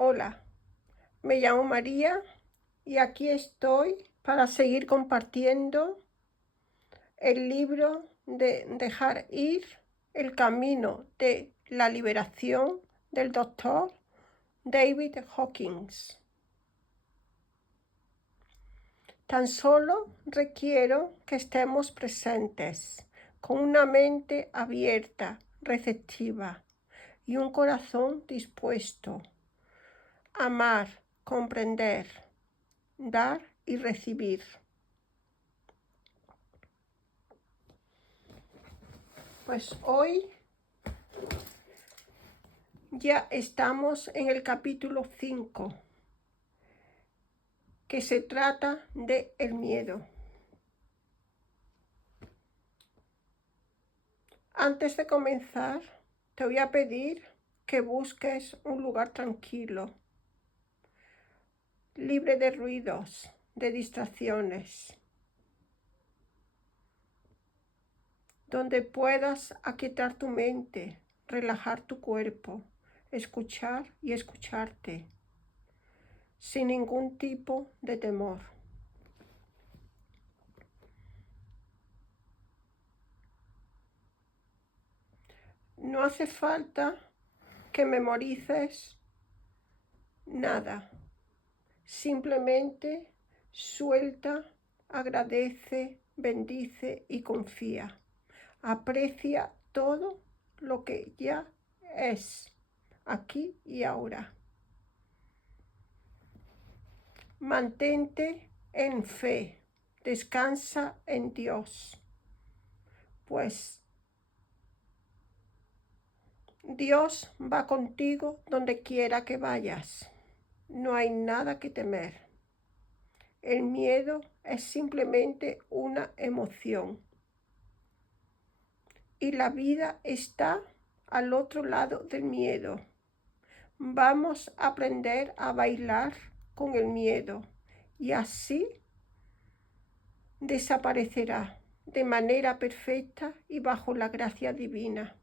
Hola, me llamo María y aquí estoy para seguir compartiendo el libro de Dejar ir, el camino de la liberación del doctor David Hawkins. Tan solo requiero que estemos presentes, con una mente abierta, receptiva y un corazón dispuesto a amar, comprender, dar y recibir. Pues hoy ya estamos en el capítulo 5, que se trata de el miedo. Antes de comenzar, te voy a pedir que busques un lugar tranquilo, libre de ruidos, de distracciones, donde puedas aquietar tu mente, relajar tu cuerpo, escuchar y escucharte, sin ningún tipo de temor. No hace falta que memorices nada. Simplemente suelta, agradece, bendice y confía. Aprecia todo lo que ya es, aquí y ahora. Mantente en fe, descansa en Dios, pues Dios va contigo donde quiera que vayas. No hay nada que temer. El miedo es simplemente una emoción. Y la vida está al otro lado del miedo. Vamos a aprender a bailar con el miedo y así desaparecerá de manera perfecta y bajo la gracia divina.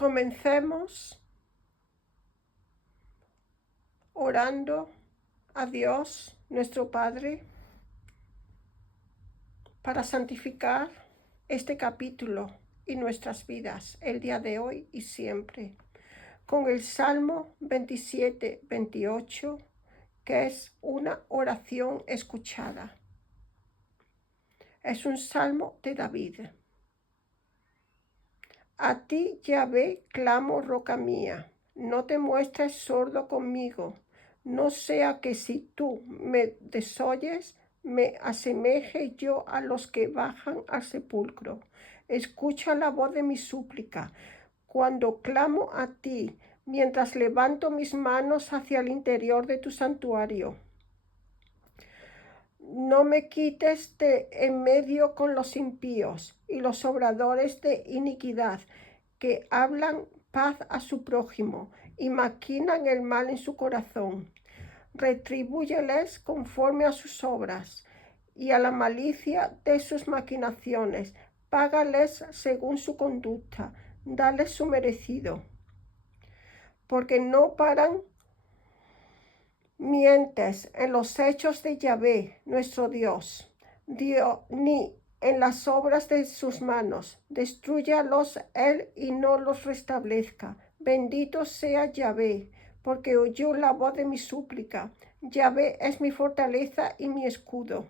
Comencemos orando a Dios, nuestro Padre, para santificar este capítulo y nuestras vidas el día de hoy y siempre, con el Salmo 27-28, que es una oración escuchada. Es un salmo de David. A ti, Yahvé, clamo, roca mía, no te muestres sordo conmigo, no sea que si tú me desoyes, me asemeje yo a los que bajan al sepulcro. Escucha la voz de mi súplica, cuando clamo a ti, mientras levanto mis manos hacia el interior de tu santuario. No me quites de en medio con los impíos y los obradores de iniquidad, que hablan paz a su prójimo y maquinan el mal en su corazón. Retribúyeles conforme a sus obras y a la malicia de sus maquinaciones. Págales según su conducta, dales su merecido. Porque no paran mientes en los hechos de Yahvé, nuestro Dios, ni en las obras de sus manos. Destrúyalos él y no los restablezca. Bendito sea Yahvé, porque oyó la voz de mi súplica. Yahvé es mi fortaleza y mi escudo.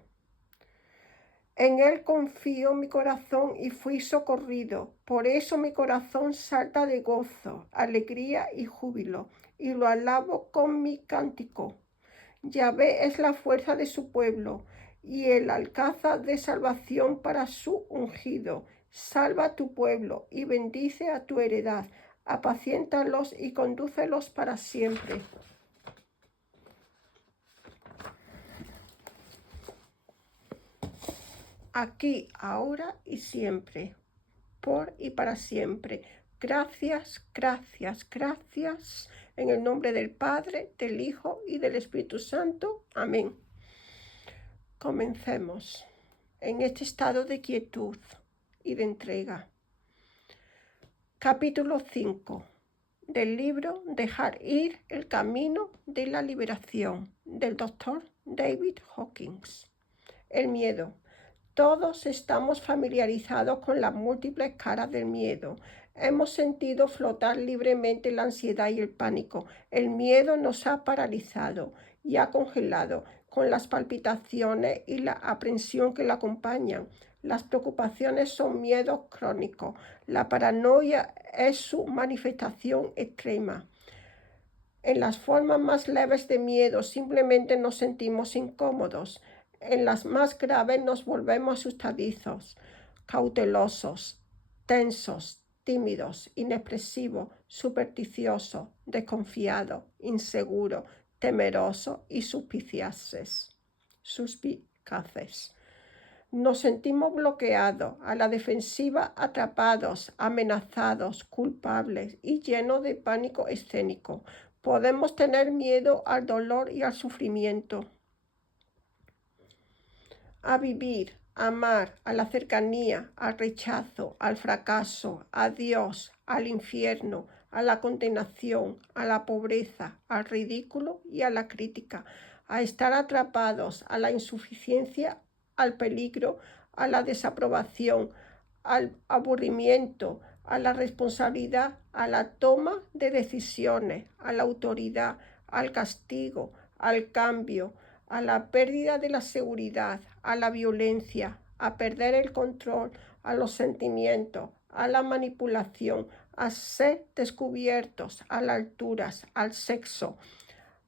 En él confío mi corazón y fui socorrido. Por eso mi corazón salta de gozo, alegría y júbilo, y lo alabo con mi cántico. Yahvé es la fuerza de su pueblo y el alcázar de salvación para su ungido. Salva a tu pueblo y bendice a tu heredad. Apaciéntalos y condúcelos para siempre. Aquí, ahora y siempre, por y para siempre. Gracias, gracias, gracias. En el nombre del Padre, del Hijo y del Espíritu Santo. Amén. Comencemos en este estado de quietud y de entrega. Capítulo 5 del libro Dejar ir el camino de la liberación del Dr. David Hawkins. El miedo. Todos estamos familiarizados con las múltiples caras del miedo. Hemos sentido flotar libremente la ansiedad y el pánico. El miedo nos ha paralizado y ha congelado con las palpitaciones y la aprensión que la acompañan. Las preocupaciones son miedos crónicos. La paranoia es su manifestación extrema. En las formas más leves de miedo simplemente nos sentimos incómodos. En las más graves nos volvemos asustadizos, cautelosos, tensos, tímidos, inexpresivos, supersticiosos, desconfiados, inseguros, temerosos y suspicaces. Nos sentimos bloqueados, a la defensiva, atrapados, amenazados, culpables y llenos de pánico escénico. Podemos tener miedo al dolor y al sufrimiento, a vivir, a amar, a la cercanía, al rechazo, al fracaso, a Dios, al infierno, a la condenación, a la pobreza, al ridículo y a la crítica, a estar atrapados, a la insuficiencia, al peligro, a la desaprobación, al aburrimiento, a la responsabilidad, a la toma de decisiones, a la autoridad, al castigo, al cambio, a la pérdida de la seguridad, a la violencia, a perder el control, a los sentimientos, a la manipulación, a ser descubiertos, a las alturas, al sexo,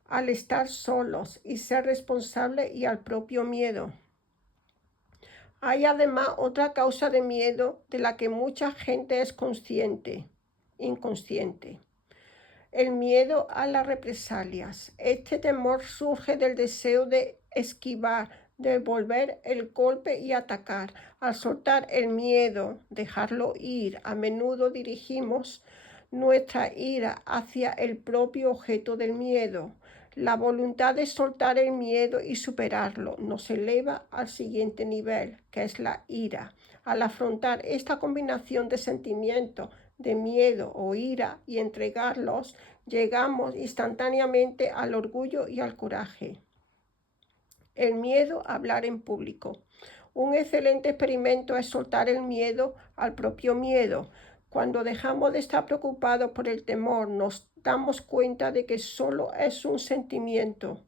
al estar solos y ser responsables y al propio miedo. Hay además otra causa de miedo de la que mucha gente es inconsciente. El miedo a las represalias. Este temor surge del deseo de esquivar, de devolver el golpe y atacar. Al soltar el miedo, dejarlo ir, a menudo dirigimos nuestra ira hacia el propio objeto del miedo. La voluntad de soltar el miedo y superarlo nos eleva al siguiente nivel, que es la ira. Al afrontar esta combinación de sentimientos, de miedo o ira y entregarlos, llegamos instantáneamente al orgullo y al coraje. El miedo a hablar en público. Un excelente experimento es soltar el miedo al propio miedo. Cuando dejamos de estar preocupados por el temor, nos damos cuenta de que solo es un sentimiento.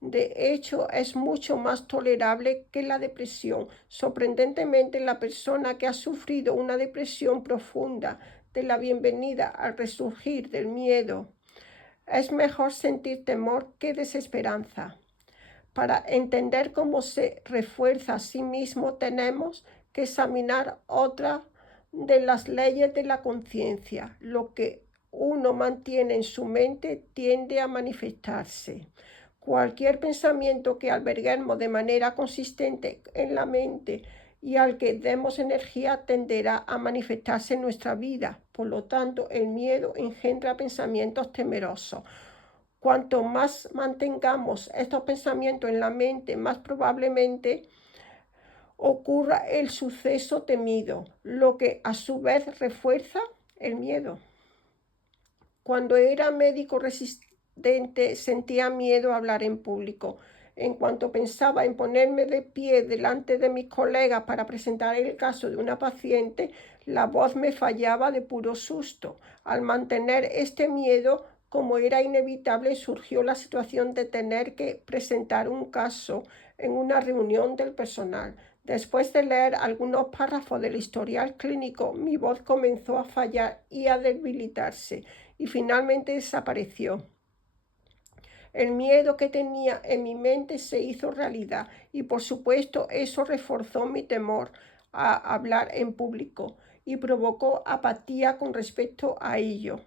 De hecho, es mucho más tolerable que la depresión. Sorprendentemente, la persona que ha sufrido una depresión profunda de la bienvenida al resurgir del miedo. Es mejor sentir temor que desesperanza. Para entender cómo se refuerza a sí mismo, tenemos que examinar otra de las leyes de la conciencia. Lo que uno mantiene en su mente tiende a manifestarse. Cualquier pensamiento que alberguemos de manera consistente en la mente y al que demos energía tenderá a manifestarse en nuestra vida. Por lo tanto, el miedo engendra pensamientos temerosos. Cuanto más mantengamos estos pensamientos en la mente, más probablemente ocurra el suceso temido, lo que a su vez refuerza el miedo. Cuando era médico residente sentía miedo a hablar en público. En cuanto pensaba en ponerme de pie delante de mis colegas para presentar el caso de una paciente, la voz me fallaba de puro susto. Al mantener este miedo, como era inevitable, surgió la situación de tener que presentar un caso en una reunión del personal. Después de leer algunos párrafos del historial clínico, mi voz comenzó a fallar y a debilitarse, y finalmente desapareció. El miedo que tenía en mi mente se hizo realidad y por supuesto eso reforzó mi temor a hablar en público y provocó apatía con respecto a ello.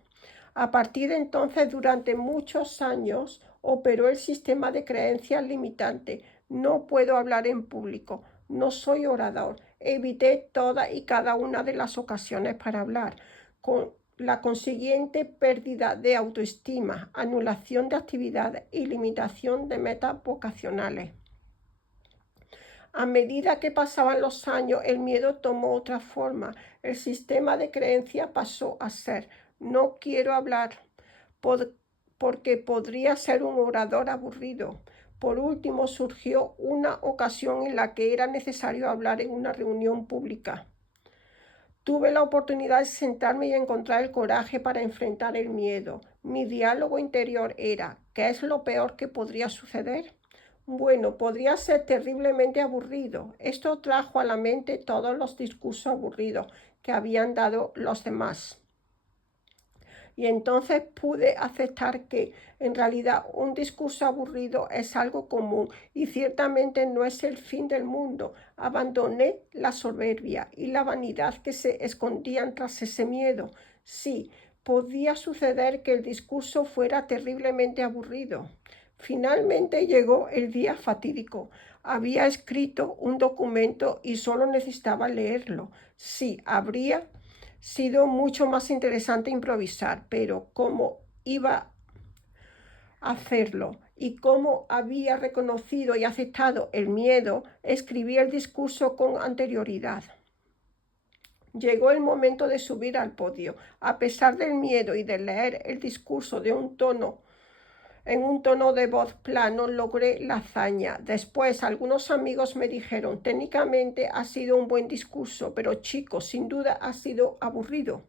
A partir de entonces, durante muchos años, operó el sistema de creencias limitante. No puedo hablar en público, no soy orador. Evité todas y cada una de las ocasiones para hablar, con la consiguiente pérdida de autoestima, anulación de actividades y limitación de metas vocacionales. A medida que pasaban los años, el miedo tomó otra forma. El sistema de creencia pasó a ser: no quiero hablar porque podría ser un orador aburrido. Por último, surgió una ocasión en la que era necesario hablar en una reunión pública. Tuve la oportunidad de sentarme y encontrar el coraje para enfrentar el miedo. Mi diálogo interior era: ¿qué es lo peor que podría suceder? Bueno, podría ser terriblemente aburrido. Esto trajo a la mente todos los discursos aburridos que habían dado los demás. Y entonces pude aceptar que en realidad un discurso aburrido es algo común y ciertamente no es el fin del mundo. Abandoné la soberbia y la vanidad que se escondían tras ese miedo. Sí, podía suceder que el discurso fuera terriblemente aburrido. Finalmente llegó el día fatídico. Había escrito un documento y solo necesitaba leerlo. Sí, habría sido mucho más interesante improvisar, pero cómo iba a hacerlo y cómo había reconocido y aceptado el miedo, escribí el discurso con anterioridad. Llegó el momento de subir al podio. A pesar del miedo y de leer el discurso en un tono de voz plano, logré la hazaña. Después, algunos amigos me dijeron: técnicamente ha sido un buen discurso, pero chico, sin duda ha sido aburrido.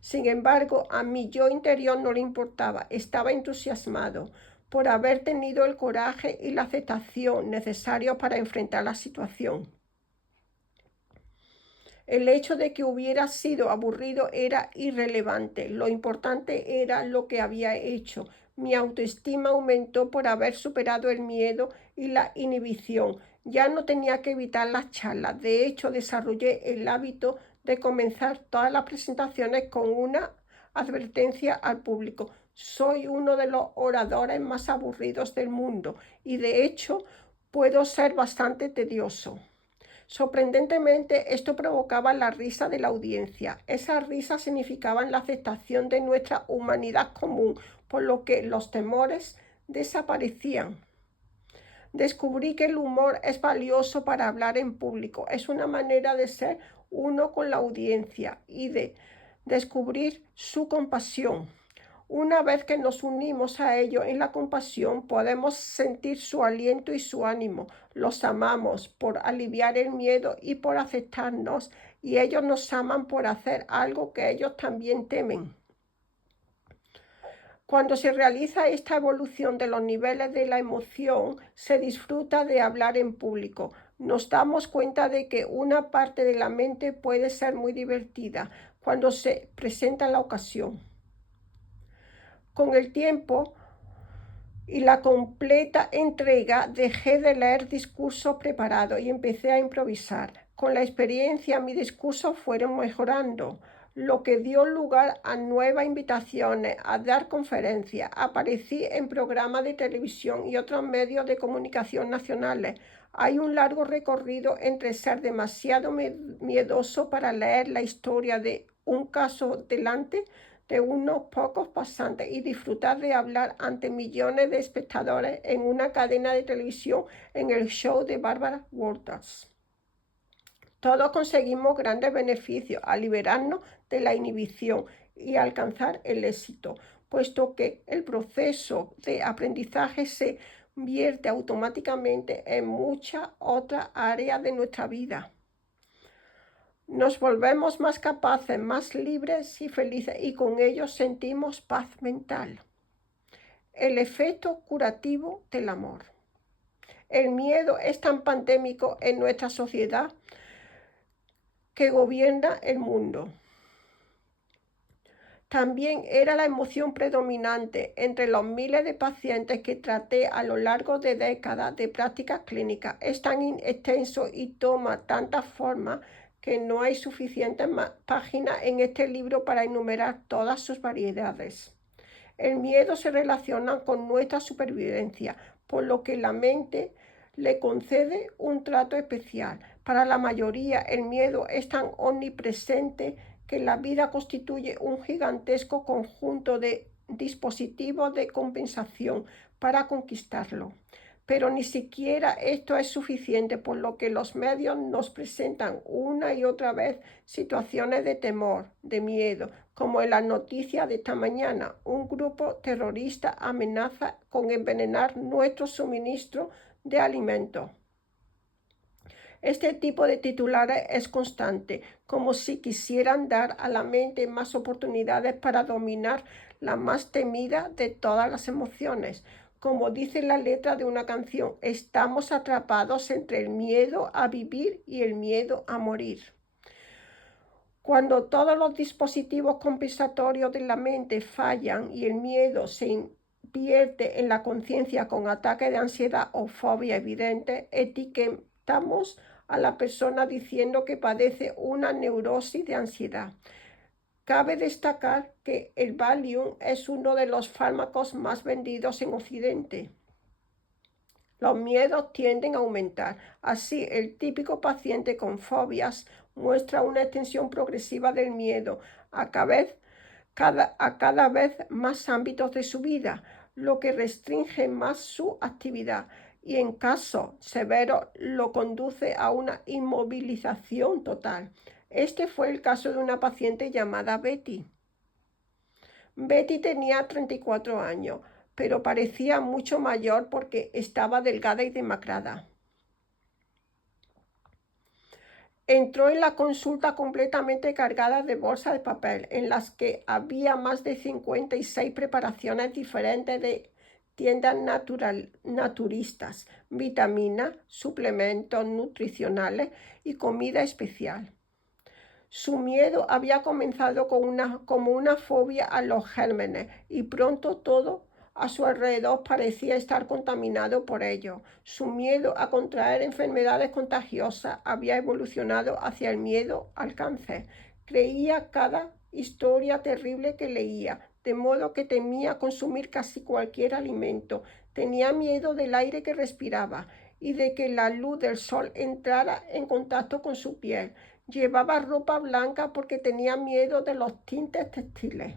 Sin embargo, a mi yo interior no le importaba. Estaba entusiasmado por haber tenido el coraje y la aceptación necesarios para enfrentar la situación. El hecho de que hubiera sido aburrido era irrelevante. Lo importante era lo que había hecho. Mi autoestima aumentó por haber superado el miedo y la inhibición. Ya no tenía que evitar las charlas. De hecho, desarrollé el hábito de comenzar todas las presentaciones con una advertencia al público: soy uno de los oradores más aburridos del mundo y de hecho puedo ser bastante tedioso. Sorprendentemente, esto provocaba la risa de la audiencia. Esas risas significaban la aceptación de nuestra humanidad común, por lo que los temores desaparecían. Descubrí que el humor es valioso para hablar en público. Es una manera de ser uno con la audiencia y de descubrir su compasión. Una vez que nos unimos a ellos en la compasión, podemos sentir su aliento y su ánimo. Los amamos por aliviar el miedo y por aceptarnos, y ellos nos aman por hacer algo que ellos también temen. Cuando se realiza esta evolución de los niveles de la emoción, se disfruta de hablar en público. Nos damos cuenta de que una parte de la mente puede ser muy divertida cuando se presenta la ocasión. Con el tiempo y la completa entrega, dejé de leer discursos preparados y empecé a improvisar. Con la experiencia, mis discursos fueron mejorando, lo que dio lugar a nuevas invitaciones a dar conferencias. Aparecí en programas de televisión y otros medios de comunicación nacionales. Hay un largo recorrido entre ser demasiado miedoso para leer la historia de un caso delante de unos pocos pasantes y disfrutar de hablar ante millones de espectadores en una cadena de televisión en el show de Barbara Walters. Todos conseguimos grandes beneficios al liberarnos de la inhibición y alcanzar el éxito, puesto que el proceso de aprendizaje se vierte automáticamente en muchas otras áreas de nuestra vida. Nos volvemos más capaces, más libres y felices, y con ello sentimos paz mental. El efecto curativo del amor. El miedo es tan pandémico en nuestra sociedad que gobierna el mundo. También era la emoción predominante entre los miles de pacientes que traté a lo largo de décadas de prácticas clínicas. Es tan extenso y toma tanta forma que no hay suficientes páginas en este libro para enumerar todas sus variedades. El miedo se relaciona con nuestra supervivencia, por lo que la mente le concede un trato especial. Para la mayoría, el miedo es tan omnipresente que la vida constituye un gigantesco conjunto de dispositivos de compensación para conquistarlo. Pero ni siquiera esto es suficiente, por lo que los medios nos presentan una y otra vez situaciones de temor, de miedo, como en la noticia de esta mañana. Un grupo terrorista amenaza con envenenar nuestro suministro de alimentos. Este tipo de titulares es constante, como si quisieran dar a la mente más oportunidades para dominar la más temida de todas las emociones. Como dice la letra de una canción, estamos atrapados entre el miedo a vivir y el miedo a morir. Cuando todos los dispositivos compensatorios de la mente fallan y el miedo se invierte en la conciencia con ataques de ansiedad o fobia evidente, etiquetamos a la persona diciendo que padece una neurosis de ansiedad. Cabe destacar que el Valium es uno de los fármacos más vendidos en Occidente. Los miedos tienden a aumentar. Así, el típico paciente con fobias muestra una extensión progresiva del miedo a cada vez más ámbitos de su vida, lo que restringe más su actividad y en casos severos lo conduce a una inmovilización total. Este fue el caso de una paciente llamada Betty. Betty tenía 34 años, pero parecía mucho mayor porque estaba delgada y demacrada. Entró en la consulta completamente cargada de bolsas de papel, en las que había más de 56 preparaciones diferentes de tiendas naturistas, vitaminas, suplementos nutricionales y comida especial. Su miedo había comenzado como una fobia a los gérmenes y pronto todo a su alrededor parecía estar contaminado por ellos. Su miedo a contraer enfermedades contagiosas había evolucionado hacia el miedo al cáncer. Creía cada historia terrible que leía, de modo que temía consumir casi cualquier alimento. Tenía miedo del aire que respiraba y de que la luz del sol entrara en contacto con su piel. Llevaba ropa blanca porque tenía miedo de los tintes textiles.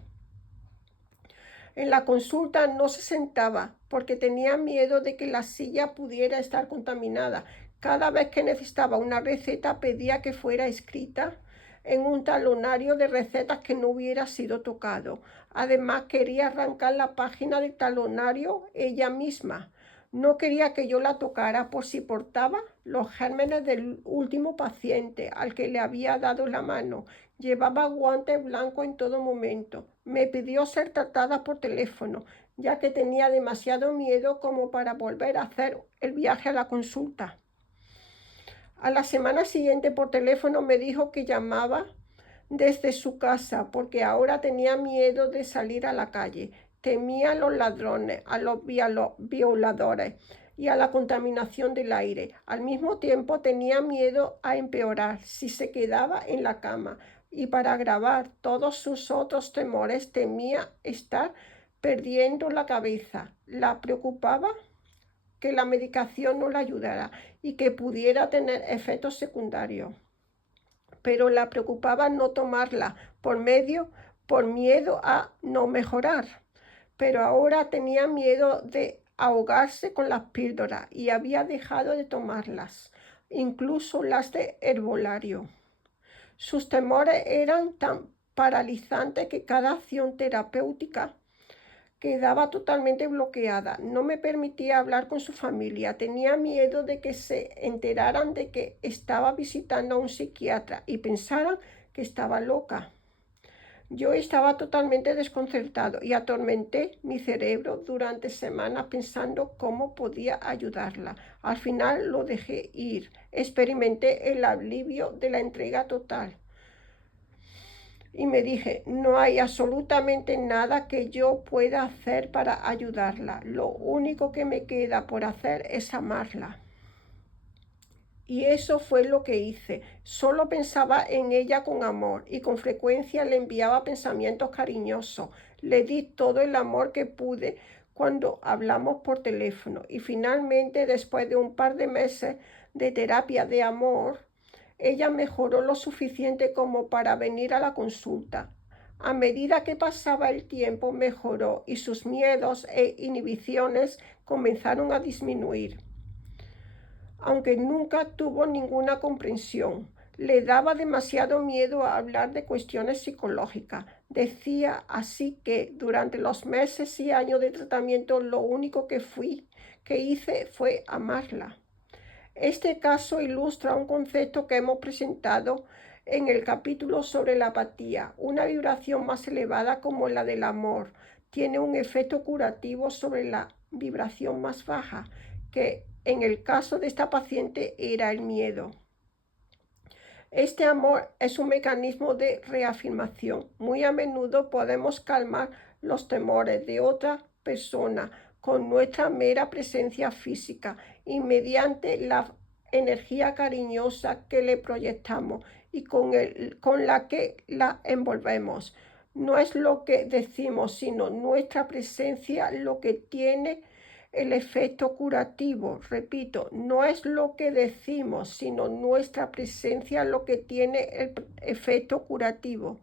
En la consulta no se sentaba porque tenía miedo de que la silla pudiera estar contaminada. Cada vez que necesitaba una receta pedía que fuera escrita en un talonario de recetas que no hubiera sido tocado. Además quería arrancar la página del talonario ella misma. No quería que yo la tocara por si portaba los gérmenes del último paciente al que le había dado la mano. Llevaba guantes blancos en todo momento. Me pidió ser tratada por teléfono, ya que tenía demasiado miedo como para volver a hacer el viaje a la consulta. A la semana siguiente por teléfono me dijo que llamaba desde su casa porque ahora tenía miedo de salir a la calle. Temía a los ladrones, a los violadores y a la contaminación del aire. Al mismo tiempo tenía miedo a empeorar si se quedaba en la cama. Y para agravar todos sus otros temores temía estar perdiendo la cabeza. La preocupaba que la medicación no la ayudara y que pudiera tener efectos secundarios. Pero la preocupaba no tomarla por miedo a no mejorar. Pero ahora tenía miedo de ahogarse con las píldoras y había dejado de tomarlas, incluso las de herbolario. Sus temores eran tan paralizantes que cada acción terapéutica quedaba totalmente bloqueada. No me permitía hablar con su familia. Tenía miedo de que se enteraran de que estaba visitando a un psiquiatra y pensaran que estaba loca. Yo estaba totalmente desconcertado y atormenté mi cerebro durante semanas pensando cómo podía ayudarla. Al final lo dejé ir. Experimenté el alivio de la entrega total. Y me dije, no hay absolutamente nada que yo pueda hacer para ayudarla. Lo único que me queda por hacer es amarla. Y eso fue lo que hice. Solo pensaba en ella con amor y con frecuencia le enviaba pensamientos cariñosos. Le di todo el amor que pude cuando hablamos por teléfono. Y finalmente, después de un par de meses de terapia de amor, ella mejoró lo suficiente como para venir a la consulta. A medida que pasaba el tiempo, mejoró y sus miedos e inhibiciones comenzaron a disminuir. aunque nunca tuvo ninguna comprensión. Le daba demasiado miedo a hablar de cuestiones psicológicas. Decía así que durante los meses y años de tratamiento lo único que hice fue amarla. Este caso ilustra un concepto que hemos presentado en el capítulo sobre la apatía. Una vibración más elevada como la del amor tiene un efecto curativo sobre la vibración más baja, que en el caso de esta paciente era el miedo. Este amor es un mecanismo de reafirmación. Muy a menudo podemos calmar los temores de otra persona con nuestra mera presencia física y mediante la energía cariñosa que le proyectamos y con la que la envolvemos. No es lo que decimos, sino nuestra presencia lo que tiene el efecto curativo. Repito, no es lo que decimos, sino nuestra presencia lo que tiene el efecto curativo.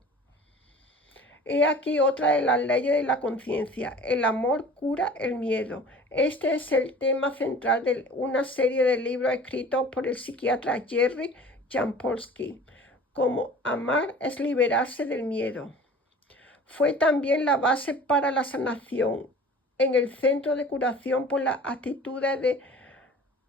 He aquí otra de las leyes de la conciencia. El amor cura el miedo. Este es el tema central de una serie de libros escritos por el psiquiatra Jerry Jampolsky. Como amar es liberarse del miedo. Fue también la base para la sanación en el Centro de Curación por las Actitudes de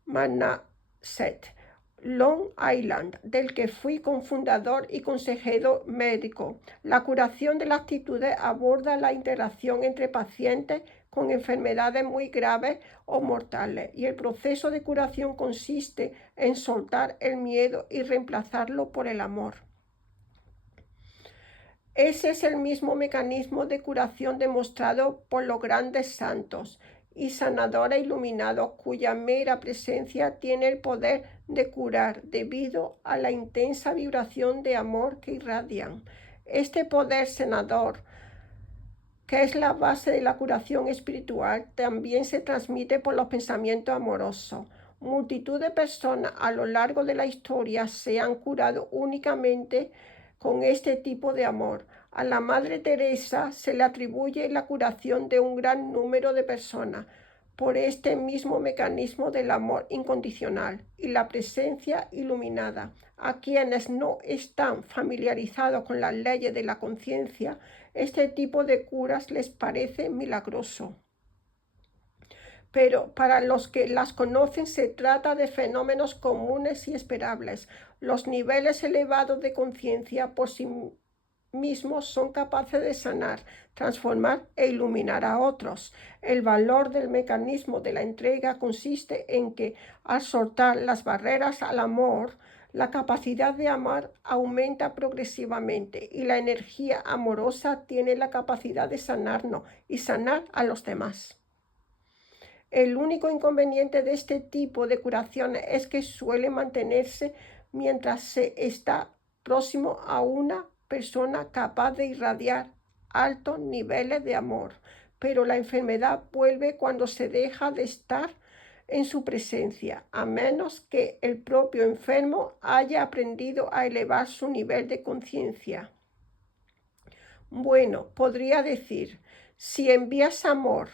Manhasset, Long Island, del que fui cofundador y consejero médico. La curación de las actitudes aborda la interacción entre pacientes con enfermedades muy graves o mortales, y el proceso de curación consiste en soltar el miedo y reemplazarlo por el amor. Ese es el mismo mecanismo de curación demostrado por los grandes santos y sanadores iluminados, cuya mera presencia tiene el poder de curar debido a la intensa vibración de amor que irradian. Este poder sanador, que es la base de la curación espiritual, también se transmite por los pensamientos amorosos. Multitud de personas a lo largo de la historia se han curado únicamente con este tipo de amor. A la Madre Teresa se le atribuye la curación de un gran número de personas por este mismo mecanismo del amor incondicional y la presencia iluminada. A quienes no están familiarizados con las leyes de la conciencia, este tipo de curas les parece milagroso. Pero para los que las conocen se trata de fenómenos comunes y esperables. Los niveles elevados de conciencia por sí mismos son capaces de sanar, transformar e iluminar a otros. El valor del mecanismo de la entrega consiste en que, al soltar las barreras al amor, la capacidad de amar aumenta progresivamente y la energía amorosa tiene la capacidad de sanarnos y sanar a los demás. El único inconveniente de este tipo de curación es que suele mantenerse mientras se está próximo a una persona capaz de irradiar altos niveles de amor, pero la enfermedad vuelve cuando se deja de estar en su presencia, a menos que el propio enfermo haya aprendido a elevar su nivel de conciencia. Bueno, podría decir, si envías amor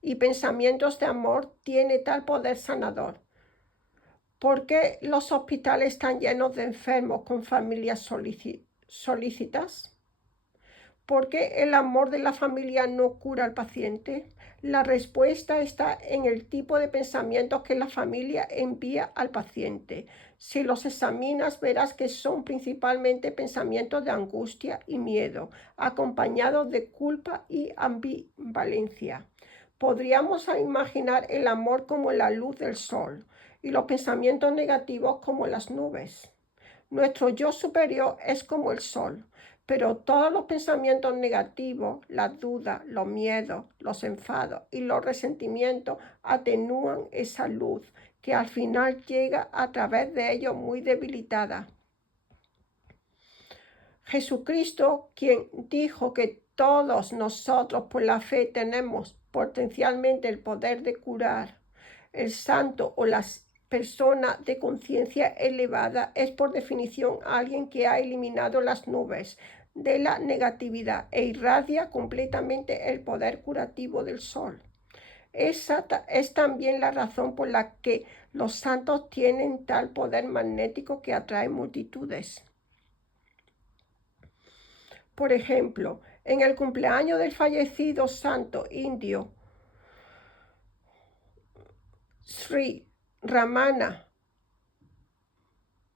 y pensamientos de amor, tiene tal poder sanador. ¿Por qué los hospitales están llenos de enfermos con familias solícitas? ¿Por qué el amor de la familia no cura al paciente? La respuesta está en el tipo de pensamientos que la familia envía al paciente. Si los examinas, verás que son principalmente pensamientos de angustia y miedo, acompañados de culpa y ambivalencia. Podríamos imaginar el amor como la luz del sol y los pensamientos negativos como las nubes. Nuestro yo superior es como el sol, pero todos los pensamientos negativos, las dudas, los miedos, los enfados y los resentimientos atenúan esa luz que al final llega a través de ellos muy debilitada. Jesucristo, quien dijo que todos nosotros por la fe tenemos potencialmente el poder de curar, el santo o la persona de conciencia elevada es por definición alguien que ha eliminado las nubes de la negatividad e irradia completamente el poder curativo del sol. Esa es también la razón por la que los santos tienen tal poder magnético que atrae multitudes. Por ejemplo, en el cumpleaños del fallecido santo indio Sri Ramana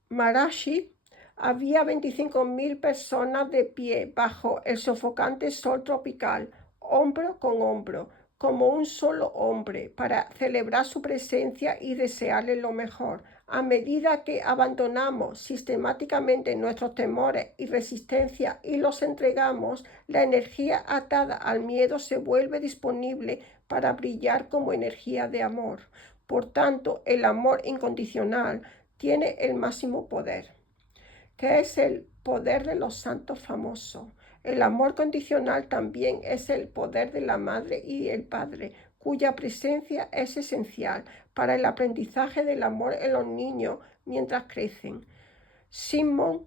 Maharishi, había 25.000 personas de pie bajo el sofocante sol tropical, hombro con hombro, como un solo hombre, para celebrar su presencia y desearle lo mejor. A medida que abandonamos sistemáticamente nuestros temores y resistencia y los entregamos, la energía atada al miedo se vuelve disponible para brillar como energía de amor. Por tanto, el amor incondicional tiene el máximo poder, que es el poder de los santos famosos. El amor condicional también es el poder de la madre y el padre, cuya presencia es esencial para el aprendizaje del amor en los niños mientras crecen. Sigmund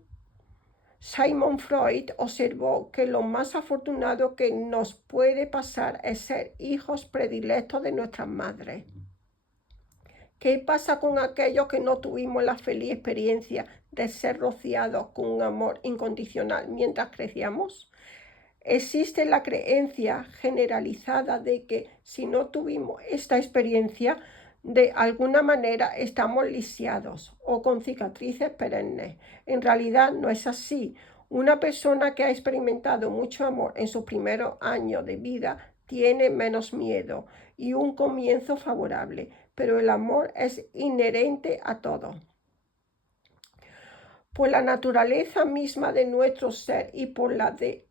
Freud observó que lo más afortunado que nos puede pasar es ser hijos predilectos de nuestras madres. ¿Qué pasa con aquellos que no tuvimos la feliz experiencia de ser rociados con un amor incondicional mientras crecíamos? Existe la creencia generalizada de que si no tuvimos esta experiencia, de alguna manera estamos lisiados o con cicatrices perennes. En realidad no es así. Una persona que ha experimentado mucho amor en sus primeros años de vida tiene menos miedo y un comienzo favorable, pero el amor es inherente a todo. Por la naturaleza misma de nuestro ser y por la de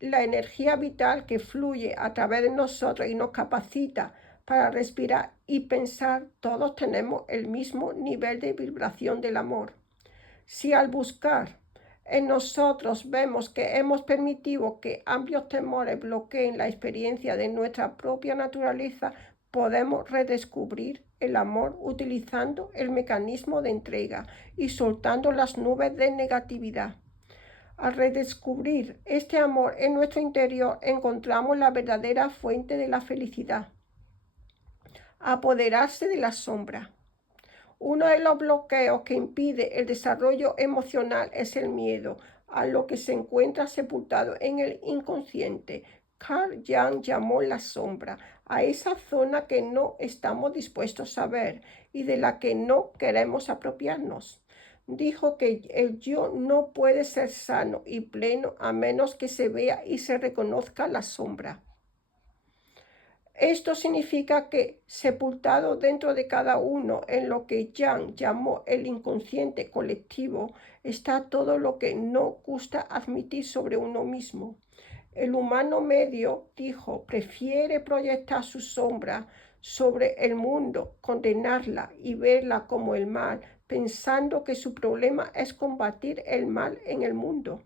la energía vital que fluye a través de nosotros y nos capacita para respirar y pensar, todos tenemos el mismo nivel de vibración del amor. Si al buscar en nosotros vemos que hemos permitido que amplios temores bloqueen la experiencia de nuestra propia naturaleza, podemos redescubrir el amor utilizando el mecanismo de entrega y soltando las nubes de negatividad. Al redescubrir este amor en nuestro interior, encontramos la verdadera fuente de la felicidad. Apoderarse de la sombra. Uno de los bloqueos que impide el desarrollo emocional es el miedo, a lo que se encuentra sepultado en el inconsciente. Carl Jung llamó la sombra a esa zona que no estamos dispuestos a ver y de la que no queremos apropiarnos. Dijo que el yo no puede ser sano y pleno a menos que se vea y se reconozca la sombra. Esto significa que sepultado dentro de cada uno en lo que Jung llamó el inconsciente colectivo está todo lo que no gusta admitir sobre uno mismo. El humano medio, dijo, prefiere proyectar su sombra sobre el mundo, condenarla y verla como el mal, pensando que su problema es combatir el mal en el mundo.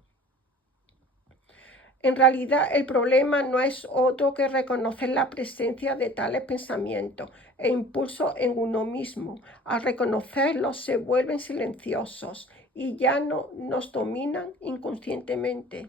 En realidad, el problema no es otro que reconocer la presencia de tales pensamientos e impulsos en uno mismo. Al reconocerlos, se vuelven silenciosos y ya no nos dominan inconscientemente.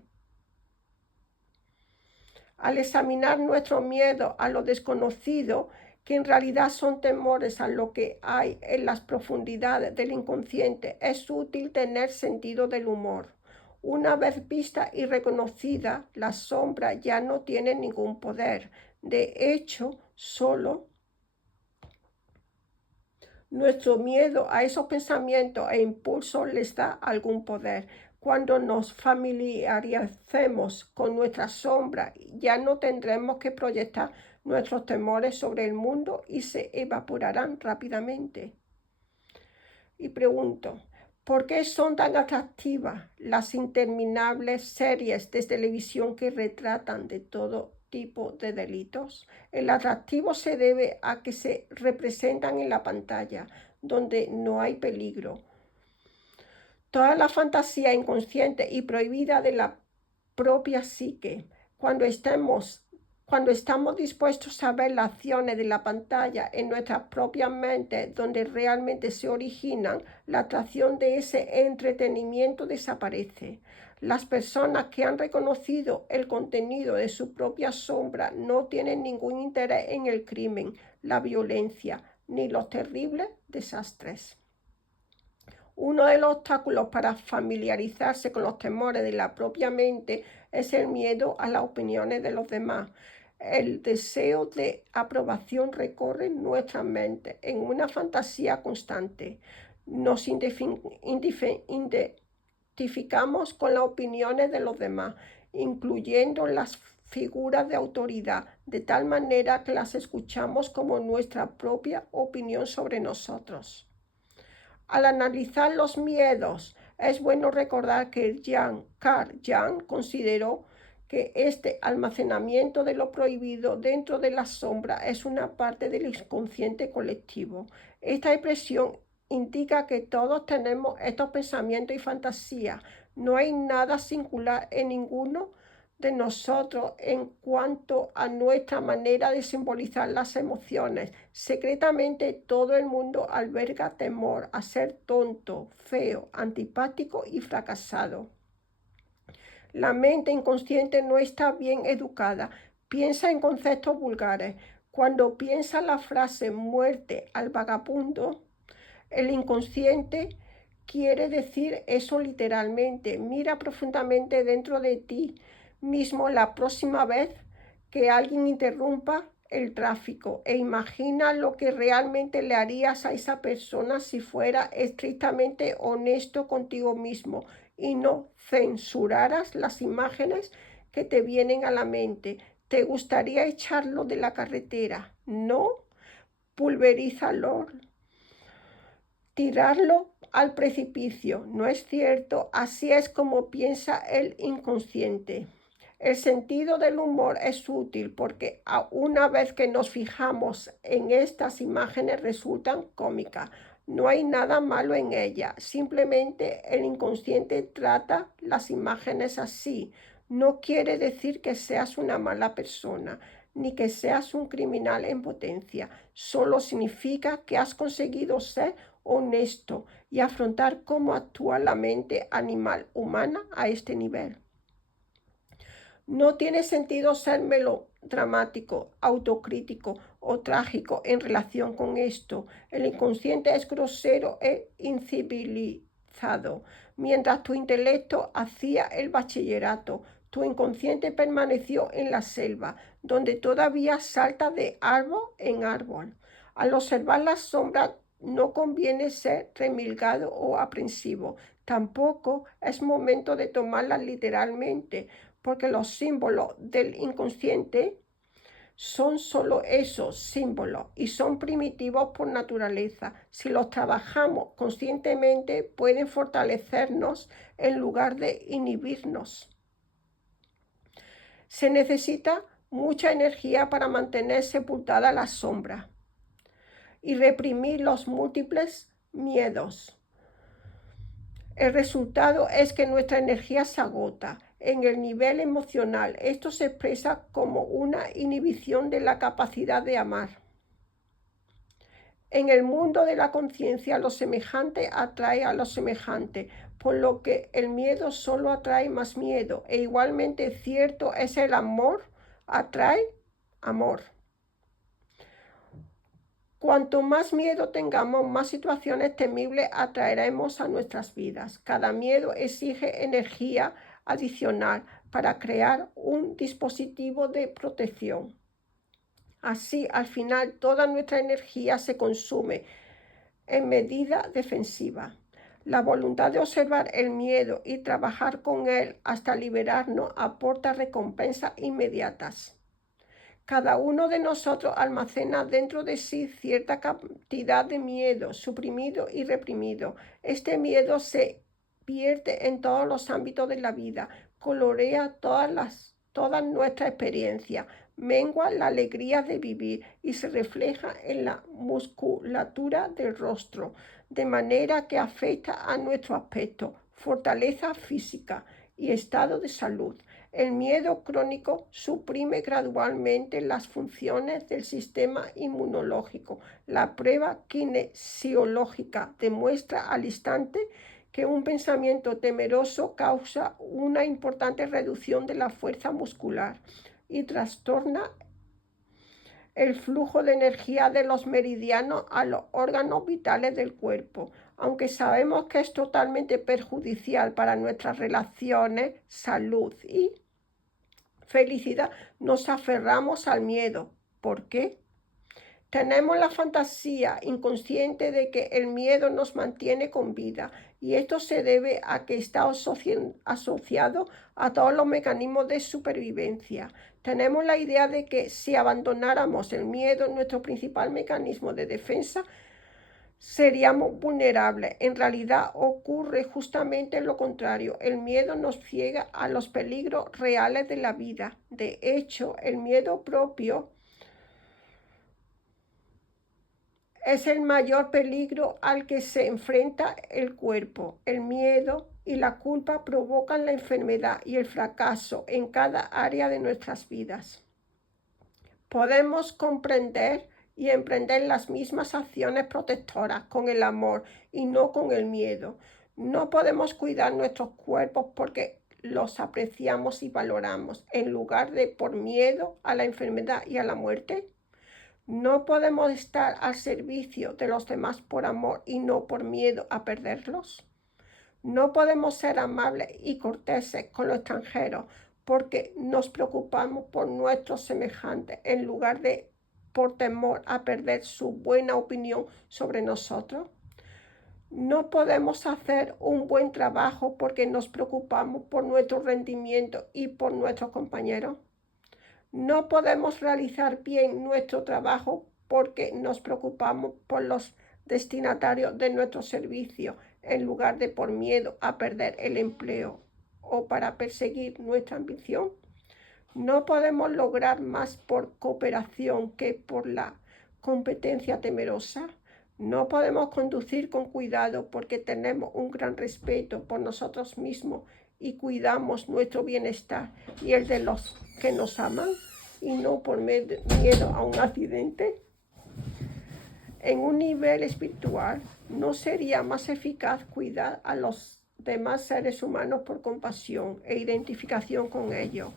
Al examinar nuestro miedo a lo desconocido, que en realidad son temores a lo que hay en las profundidades del inconsciente, es útil tener sentido del humor. Una vez vista y reconocida, la sombra ya no tiene ningún poder. De hecho, solo nuestro miedo a esos pensamientos e impulsos les da algún poder. Cuando nos familiaricemos con nuestra sombra, ya no tendremos que proyectar nuestros temores sobre el mundo y se evaporarán rápidamente. Y pregunto, ¿por qué son tan atractivas las interminables series de televisión que retratan de todo tipo de delitos? El atractivo se debe a que se representan en la pantalla, donde no hay peligro. Toda la fantasía inconsciente y prohibida de la propia psique. Cuando estemos Cuando estamos dispuestos a ver las acciones de la pantalla en nuestras propias mentes, donde realmente se originan, la atracción de ese entretenimiento desaparece. Las personas que han reconocido el contenido de su propia sombra no tienen ningún interés en el crimen, la violencia, ni los terribles desastres. Uno de los obstáculos para familiarizarse con los temores de la propia mente es el miedo a las opiniones de los demás. El deseo de aprobación recorre nuestra mente en una fantasía constante. Nos identificamos con las opiniones de los demás, incluyendo las figuras de autoridad, de tal manera que las escuchamos como nuestra propia opinión sobre nosotros. Al analizar los miedos, es bueno recordar que Carl Jung consideró que este almacenamiento de lo prohibido dentro de la sombra es una parte del inconsciente colectivo. Esta expresión indica que todos tenemos estos pensamientos y fantasías. No hay nada singular en ninguno de nosotros en cuanto a nuestra manera de simbolizar las emociones. Secretamente todo el mundo alberga temor a ser tonto, feo, antipático y fracasado. La mente inconsciente no está bien educada, piensa en conceptos vulgares. Cuando piensa la frase muerte al vagabundo, el inconsciente quiere decir eso literalmente. Mira profundamente dentro de ti mismo la próxima vez que alguien interrumpa el tráfico e imagina lo que realmente le harías a esa persona si fuera estrictamente honesto contigo mismo y no censuraras las imágenes que te vienen a la mente. ¿Te gustaría echarlo de la carretera? No. Pulverízalo. Tirarlo al precipicio. No es cierto. Así es como piensa el inconsciente. El sentido del humor es útil porque una vez que nos fijamos en estas imágenes resultan cómicas. No hay nada malo en ellas. Simplemente el inconsciente trata las imágenes así. No quiere decir que seas una mala persona ni que seas un criminal en potencia. Solo significa que has conseguido ser honesto y afrontar cómo actúa la mente animal humana a este nivel. No tiene sentido ser melodramático, autocrítico o trágico en relación con esto. El inconsciente es grosero e incivilizado. Mientras tu intelecto hacía el bachillerato, tu inconsciente permaneció en la selva, donde todavía salta de árbol en árbol. Al observar las sombras no conviene ser remilgado o aprensivo. Tampoco es momento de tomarlas literalmente, porque los símbolos del inconsciente son solo esos símbolos y son primitivos por naturaleza. Si los trabajamos conscientemente, pueden fortalecernos en lugar de inhibirnos. Se necesita mucha energía para mantener sepultada la sombra y reprimir los múltiples miedos. El resultado es que nuestra energía se agota. En el nivel emocional, esto se expresa como una inhibición de la capacidad de amar. En el mundo de la conciencia, lo semejante atrae a lo semejante, por lo que el miedo solo atrae más miedo, e igualmente cierto es el amor atrae amor. Cuanto más miedo tengamos, más situaciones temibles atraeremos a nuestras vidas. Cada miedo exige energía adicional para crear un dispositivo de protección. Así, al final, toda nuestra energía se consume en medida defensiva. La voluntad de observar el miedo y trabajar con él hasta liberarnos aporta recompensas inmediatas. Cada uno de nosotros almacena dentro de sí cierta cantidad de miedo, suprimido y reprimido. Este miedo se vierte en todos los ámbitos de la vida, colorea todas nuestras experiencias, mengua la alegría de vivir y se refleja en la musculatura del rostro, de manera que afecta a nuestro aspecto, fortaleza física y estado de salud. El miedo crónico suprime gradualmente las funciones del sistema inmunológico. La prueba kinesiológica demuestra al instante que un pensamiento temeroso causa una importante reducción de la fuerza muscular y trastorna el flujo de energía de los meridianos a los órganos vitales del cuerpo. Aunque sabemos que es totalmente perjudicial para nuestras relaciones, salud y felicidad, nos aferramos al miedo. ¿Por qué? Tenemos la fantasía inconsciente de que el miedo nos mantiene con vida y esto se debe a que está asociado a todos los mecanismos de supervivencia. Tenemos la idea de que si abandonáramos el miedo, nuestro principal mecanismo de defensa, seríamos vulnerables. En realidad ocurre justamente lo contrario. El miedo nos ciega a los peligros reales de la vida. De hecho, el miedo propio es el mayor peligro al que se enfrenta el cuerpo. El miedo y la culpa provocan la enfermedad y el fracaso en cada área de nuestras vidas. Podemos comprender y emprender las mismas acciones protectoras con el amor y no con el miedo. No podemos cuidar nuestros cuerpos porque los apreciamos y valoramos, en lugar de por miedo a la enfermedad y a la muerte. No podemos estar al servicio de los demás por amor y no por miedo a perderlos. No podemos ser amables y corteses con los extranjeros porque nos preocupamos por nuestros semejantes en lugar de por temor a perder su buena opinión sobre nosotros. No podemos hacer un buen trabajo porque nos preocupamos por nuestro rendimiento y por nuestros compañeros. No podemos realizar bien nuestro trabajo porque nos preocupamos por los destinatarios de nuestro servicio en lugar de por miedo a perder el empleo o para perseguir nuestra ambición. No podemos lograr más por cooperación que por la competencia temerosa. No podemos conducir con cuidado porque tenemos un gran respeto por nosotros mismos y cuidamos nuestro bienestar y el de los que nos aman y no por miedo a un accidente. En un nivel espiritual, ¿no sería más eficaz cuidar a los demás seres humanos por compasión e identificación con ellos,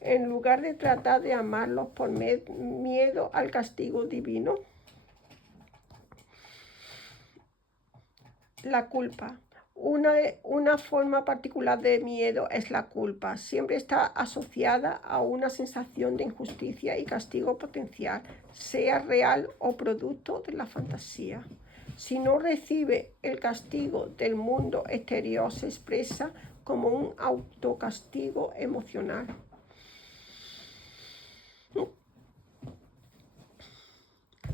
en lugar de tratar de amarlos por miedo al castigo divino? La culpa. Una forma particular de miedo es la culpa. Siempre está asociada a una sensación de injusticia y castigo potencial, sea real o producto de la fantasía. Si no recibe el castigo del mundo exterior, se expresa como un autocastigo emocional.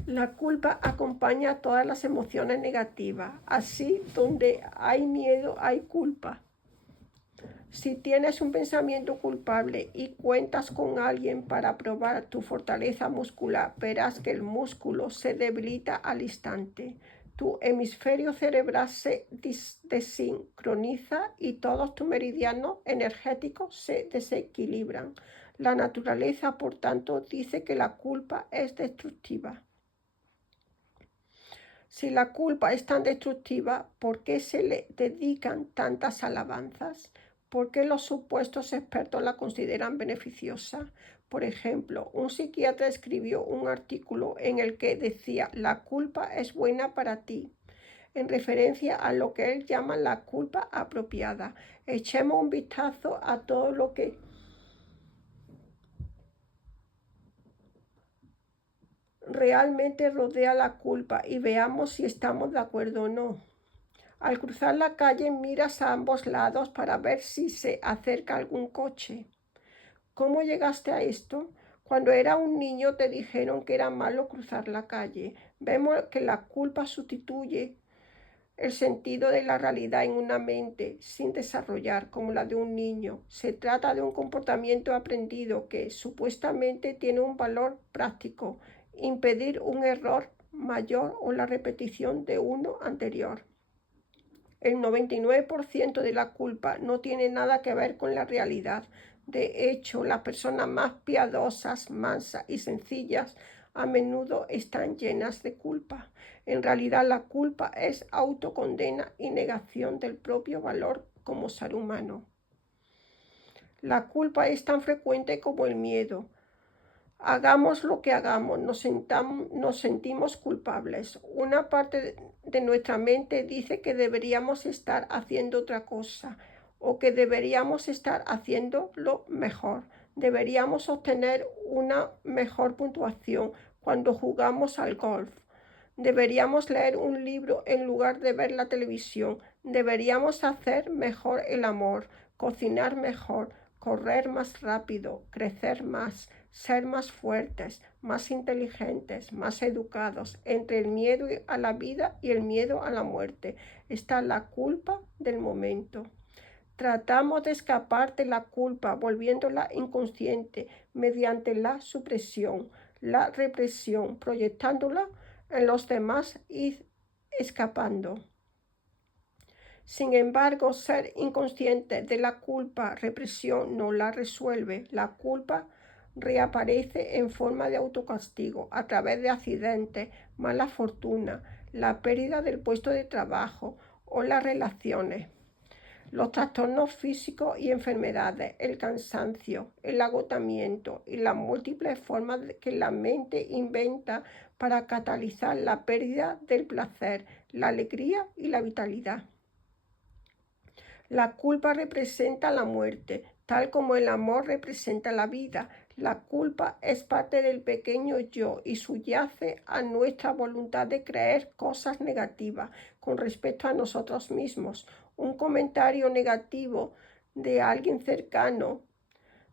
La culpa acompaña a todas las emociones negativas. Así, donde hay miedo, hay culpa. Si tienes un pensamiento culpable y cuentas con alguien para probar tu fortaleza muscular, verás que el músculo se debilita al instante. Tu hemisferio cerebral se desincroniza y todos tus meridianos energéticos se desequilibran. La naturaleza, por tanto, dice que la culpa es destructiva. Si la culpa es tan destructiva, ¿por qué se le dedican tantas alabanzas? ¿Por qué los supuestos expertos la consideran beneficiosa? Por ejemplo, un psiquiatra escribió un artículo en el que decía: la culpa es buena para ti, en referencia a lo que él llama la culpa apropiada. Echemos un vistazo a todo lo que realmente rodea la culpa y veamos si estamos de acuerdo o no. Al cruzar la calle miras a ambos lados para ver si se acerca algún coche. ¿Cómo llegaste a esto? Cuando era un niño te dijeron que era malo cruzar la calle. Vemos que la culpa sustituye el sentido de la realidad en una mente sin desarrollar como la de un niño. Se trata de un comportamiento aprendido que supuestamente tiene un valor práctico: impedir un error mayor o la repetición de uno anterior. El 99% de la culpa no tiene nada que ver con la realidad. De hecho, las personas más piadosas, mansas y sencillas a menudo están llenas de culpa. En realidad, la culpa es autocondena y negación del propio valor como ser humano. La culpa es tan frecuente como el miedo. Hagamos lo que hagamos, nos sentimos culpables. Una parte de nuestra mente dice que deberíamos estar haciendo otra cosa o que deberíamos estar haciéndolo mejor. Deberíamos obtener una mejor puntuación cuando jugamos al golf. Deberíamos leer un libro en lugar de ver la televisión. Deberíamos hacer mejor el amor, cocinar mejor, correr más rápido, crecer más, ser más fuertes, más inteligentes, más educados. Entre el miedo a la vida y el miedo a la muerte está la culpa del momento. Tratamos de escapar de la culpa volviéndola inconsciente mediante la supresión, la represión, proyectándola en los demás y escapando. Sin embargo, ser inconsciente de la culpa, represión no la resuelve. La culpa reaparece en forma de autocastigo a través de accidentes, mala fortuna, la pérdida del puesto de trabajo o las relaciones. Los trastornos físicos y enfermedades, el cansancio, el agotamiento y las múltiples formas que la mente inventa para catalizar la pérdida del placer, la alegría y la vitalidad. La culpa representa la muerte, tal como el amor representa la vida. La culpa es parte del pequeño yo y subyace a nuestra voluntad de creer cosas negativas con respecto a nosotros mismos. Un comentario negativo de alguien cercano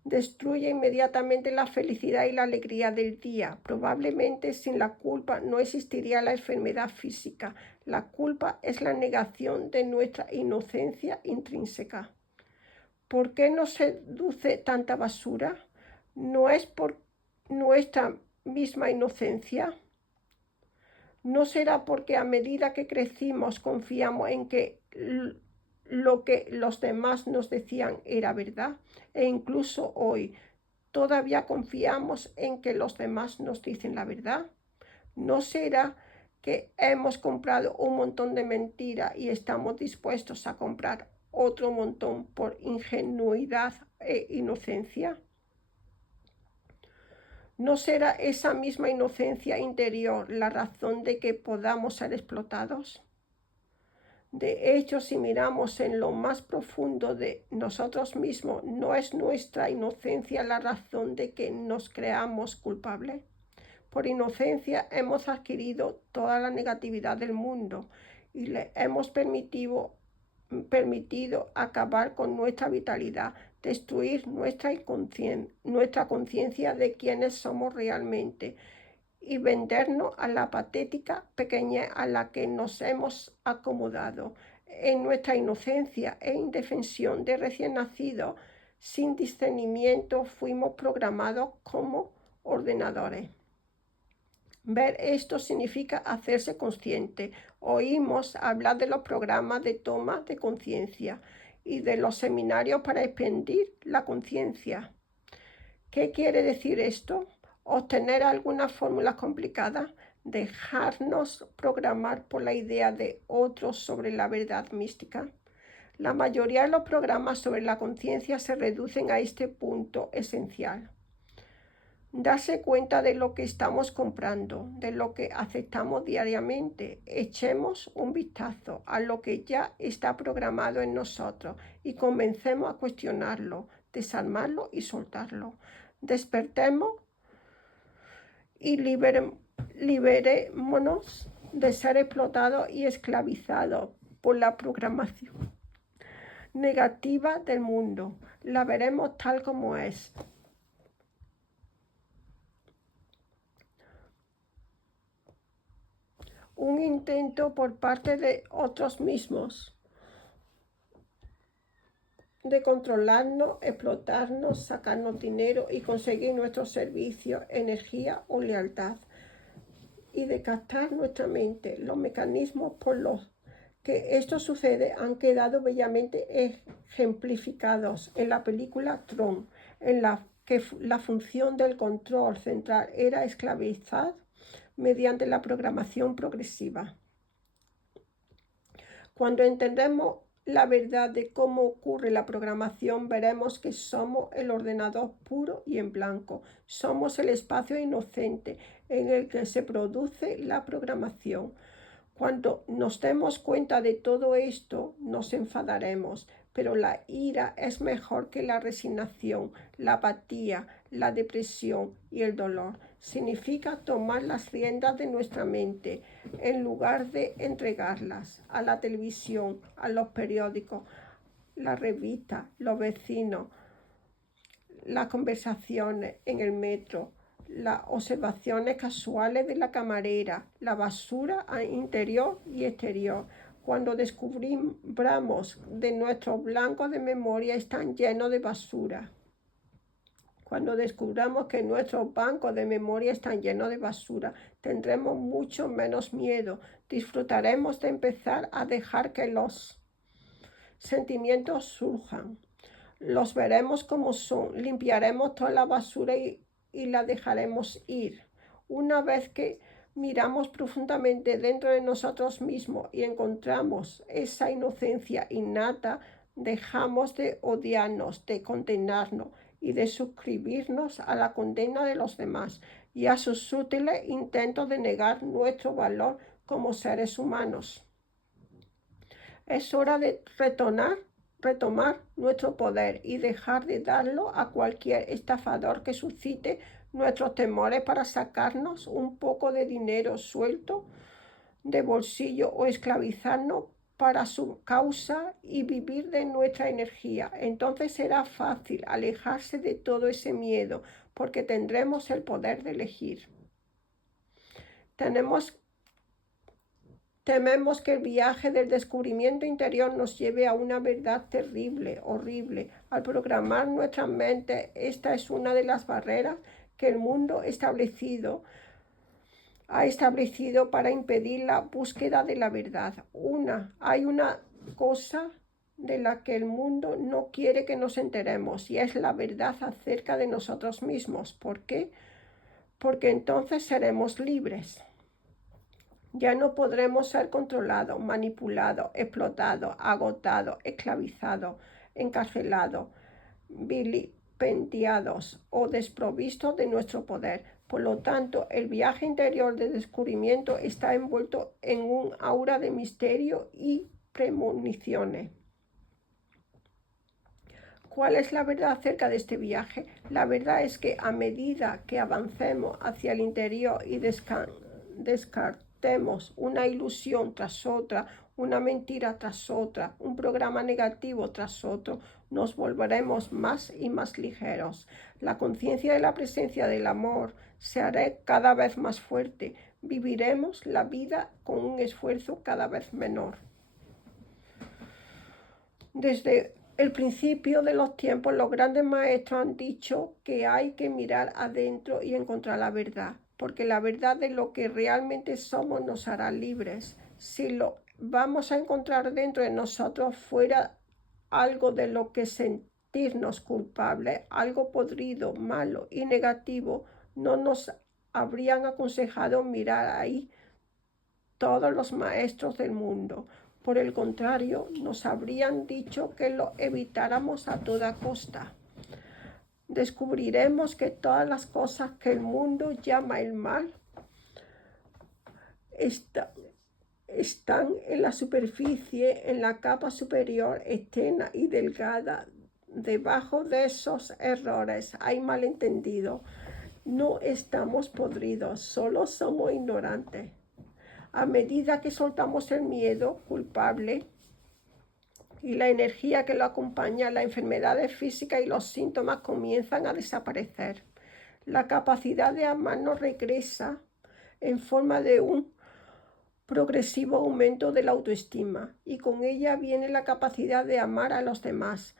destruye inmediatamente la felicidad y la alegría del día. Probablemente sin la culpa no existiría la enfermedad física. La culpa es la negación de nuestra inocencia intrínseca. ¿Por qué nos seduce tanta basura? ¿No es por nuestra misma inocencia? ¿No será porque a medida que crecimos confiamos en que lo que los demás nos decían era verdad? E incluso hoy todavía confiamos en que los demás nos dicen la verdad. ¿No será que hemos comprado un montón de mentiras y estamos dispuestos a comprar otro montón por ingenuidad e inocencia? ¿No será esa misma inocencia interior la razón de que podamos ser explotados? De hecho, si miramos en lo más profundo de nosotros mismos, ¿no es nuestra inocencia la razón de que nos creamos culpables? Por inocencia hemos adquirido toda la negatividad del mundo y le hemos permitido acabar con nuestra vitalidad, destruir nuestra conciencia de quiénes somos realmente y vendernos a la patética pequeñez a la que nos hemos acomodado. En nuestra inocencia e indefensión de recién nacidos, sin discernimiento, fuimos programados como ordenadores. Ver esto significa hacerse consciente. Oímos hablar de los programas de toma de conciencia y de los seminarios para expandir la conciencia. ¿Qué quiere decir esto? Obtener algunas fórmulas complicadas, dejarnos programar por la idea de otros sobre la verdad mística. La mayoría de los programas sobre la conciencia se reducen a este punto esencial. Darse cuenta de lo que estamos comprando, de lo que aceptamos diariamente. Echemos un vistazo a lo que ya está programado en nosotros y comencemos a cuestionarlo, desarmarlo y soltarlo. Despertemos y liberémonos de ser explotados y esclavizados por la programación negativa del mundo. La veremos tal como es. Un intento por parte de otros mismos de controlarnos, explotarnos, sacarnos dinero y conseguir nuestros servicios, energía o lealtad, y de captar nuestra mente. Los mecanismos por los que esto sucede han quedado bellamente ejemplificados en la película Tron. en la que la función del control central era esclavizar mediante la programación progresiva. Cuando entendemos la verdad de cómo ocurre la programación, veremos que somos el ordenador puro y en blanco. Somos el espacio inocente en el que se produce la programación. Cuando nos demos cuenta de todo esto, nos enfadaremos, pero la ira es mejor que la resignación, la apatía, la depresión y el dolor. Significa tomar las riendas de nuestra mente en lugar de entregarlas a la televisión, a los periódicos, las revistas, los vecinos, las conversaciones en el metro, las observaciones casuales de la camarera, la basura interior y exterior. Cuando descubramos de nuestros blancos de memoria están llenos de basura. Cuando descubramos que nuestros bancos de memoria están llenos de basura, tendremos mucho menos miedo. Disfrutaremos de empezar a dejar que los sentimientos surjan. Los veremos como son, limpiaremos toda la basura y la dejaremos ir. Una vez que miramos profundamente dentro de nosotros mismos y encontramos esa inocencia innata, dejamos de odiarnos, de condenarnos y de suscribirnos a la condena de los demás y a sus sutiles intentos de negar nuestro valor como seres humanos. Es hora de retomar nuestro poder y dejar de darlo a cualquier estafador que suscite nuestros temores para sacarnos un poco de dinero suelto de bolsillo o esclavizarnos para su causa y vivir de nuestra energía. Entonces será fácil alejarse de todo ese miedo porque tendremos el poder de elegir. Tememos que el viaje del descubrimiento interior nos lleve a una verdad terrible, horrible. Al programar nuestra mente, esta es una de las barreras que el mundo ha establecido para impedir la búsqueda de la verdad. Hay una cosa de la que el mundo no quiere que nos enteremos y es la verdad acerca de nosotros mismos. ¿Por qué? Porque entonces seremos libres. Ya no podremos ser controlados, manipulados, explotados, agotados, esclavizados, encarcelados, vilipendiados o desprovistos de nuestro poder. Por lo tanto, el viaje interior de descubrimiento está envuelto en un aura de misterio y premoniciones. ¿Cuál es la verdad acerca de este viaje? La verdad es que a medida que avancemos hacia el interior y descartemos una ilusión tras otra, una mentira tras otra, un programa negativo tras otro, nos volveremos más y más ligeros. La conciencia de la presencia del amor se hará cada vez más fuerte. Viviremos la vida con un esfuerzo cada vez menor. Desde el principio de los tiempos, los grandes maestros han dicho que hay que mirar adentro y encontrar la verdad, porque la verdad de lo que realmente somos nos hará libres. Si lo vamos a encontrar dentro de nosotros fuera algo de lo que sentirnos culpables, algo podrido, malo y negativo, no nos habrían aconsejado mirar ahí todos los maestros del mundo. Por el contrario, nos habrían dicho que lo evitáramos a toda costa. Descubriremos que todas las cosas que el mundo llama el mal están en la superficie, en la capa superior, externa y delgada. Debajo de esos errores hay malentendido. No estamos podridos, solo somos ignorantes. A medida que soltamos el miedo culpable y la energía que lo acompaña, las enfermedades físicas y los síntomas comienzan a desaparecer. La capacidad de amarnos regresa en forma de un progresivo aumento de la autoestima y con ella viene la capacidad de amar a los demás.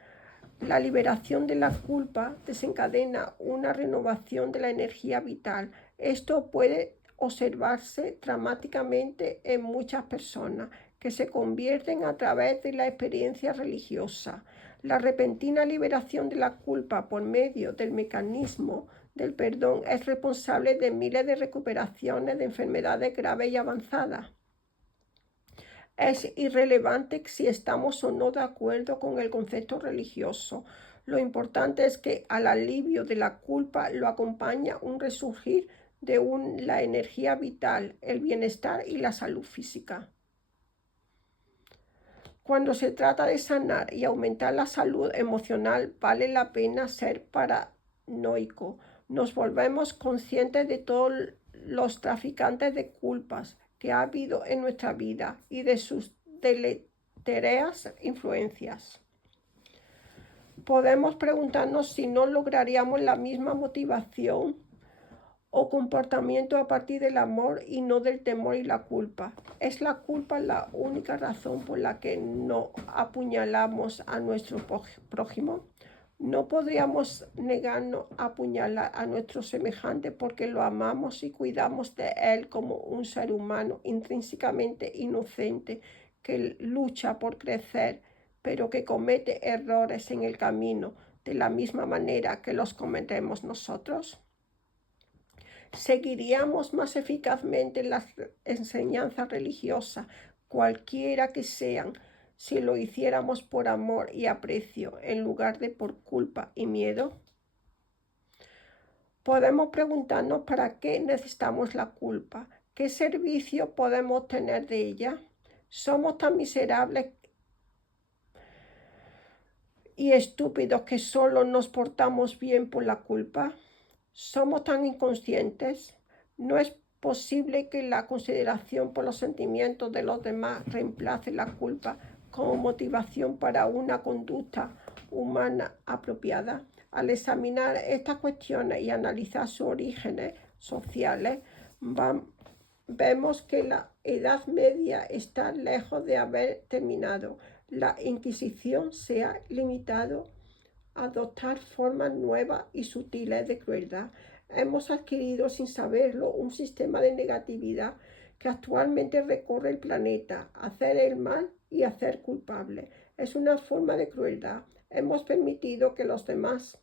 La liberación de la culpa desencadena una renovación de la energía vital. Esto puede observarse dramáticamente en muchas personas que se convierten a través de la experiencia religiosa. La repentina liberación de la culpa por medio del mecanismo del perdón es responsable de miles de recuperaciones de enfermedades graves y avanzadas. Es irrelevante si estamos o no de acuerdo con el concepto religioso. Lo importante es que al alivio de la culpa lo acompaña un resurgir de la energía vital, el bienestar y la salud física. Cuando se trata de sanar y aumentar la salud emocional, vale la pena ser paranoico. Nos volvemos conscientes de todos los traficantes de culpas que ha habido en nuestra vida y de sus deletéreas influencias. Podemos preguntarnos si no lograríamos la misma motivación o comportamiento a partir del amor y no del temor y la culpa. ¿Es la culpa la única razón por la que no apuñalamos a nuestro prójimo? No podríamos negarnos a apuñalar a nuestro semejante porque lo amamos y cuidamos de él como un ser humano intrínsecamente inocente que lucha por crecer, pero que comete errores en el camino de la misma manera que los cometemos nosotros. Seguiríamos más eficazmente las enseñanzas religiosas, cualquiera que sean, si lo hiciéramos por amor y aprecio en lugar de por culpa y miedo. Podemos preguntarnos para qué necesitamos la culpa, qué servicio podemos tener de ella. Somos tan miserables y estúpidos que solo nos portamos bien por la culpa. Somos tan inconscientes. No es posible que la consideración por los sentimientos de los demás reemplace la culpa como motivación para una conducta humana apropiada. Al examinar estas cuestiones y analizar sus orígenes sociales, vemos que la Edad Media está lejos de haber terminado. La Inquisición se ha limitado a adoptar formas nuevas y sutiles de crueldad. Hemos adquirido sin saberlo un sistema de negatividad que actualmente recorre el planeta, hacer el mal y hacer culpable. Es una forma de crueldad. Hemos permitido que los demás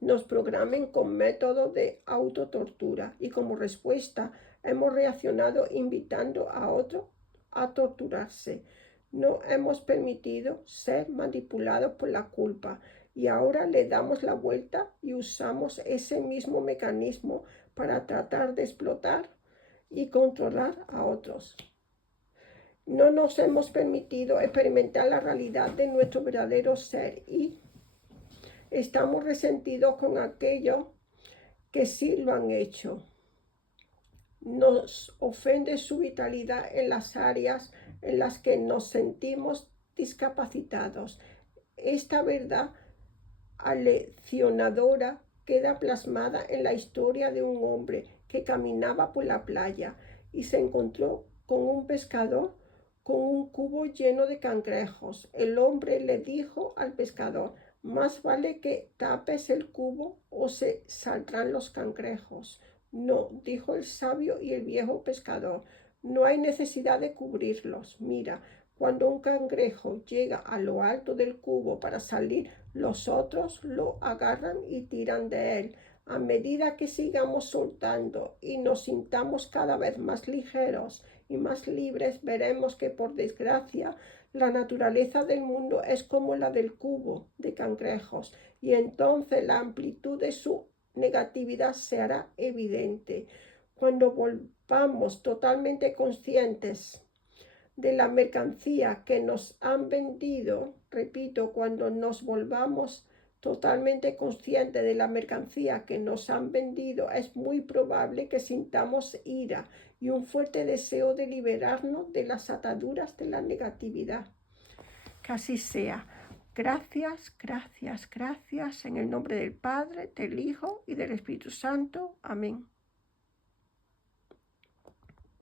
nos programen con métodos de autotortura y como respuesta hemos reaccionado invitando a otros a torturarse. No hemos permitido ser manipulados por la culpa y ahora le damos la vuelta y usamos ese mismo mecanismo para tratar de explotar y controlar a otros. No nos hemos permitido experimentar la realidad de nuestro verdadero ser y estamos resentidos con aquellos que sí lo han hecho. Nos ofende su vitalidad en las áreas en las que nos sentimos discapacitados. Esta verdad aleccionadora queda plasmada en la historia de un hombre que caminaba por la playa y se encontró con un pescador con un cubo lleno de cangrejos. El hombre le dijo al pescador: más vale que tapes el cubo o se saldrán los cangrejos. No, dijo el sabio y el viejo pescador, no hay necesidad de cubrirlos. Mira, cuando un cangrejo llega a lo alto del cubo para salir, los otros lo agarran y tiran de él. A medida que sigamos soltando y nos sintamos cada vez más ligeros y más libres, veremos que, por desgracia, la naturaleza del mundo es como la del cubo de cangrejos y entonces la amplitud de su negatividad se hará evidente. Cuando volvamos totalmente conscientes de la mercancía que nos han vendido, repito, cuando nos volvamos totalmente conscientes de la mercancía que nos han vendido, es muy probable que sintamos ira y un fuerte deseo de liberarnos de las ataduras de la negatividad. Que así sea. Gracias, gracias, gracias, en el nombre del Padre, del Hijo y del Espíritu Santo. Amén.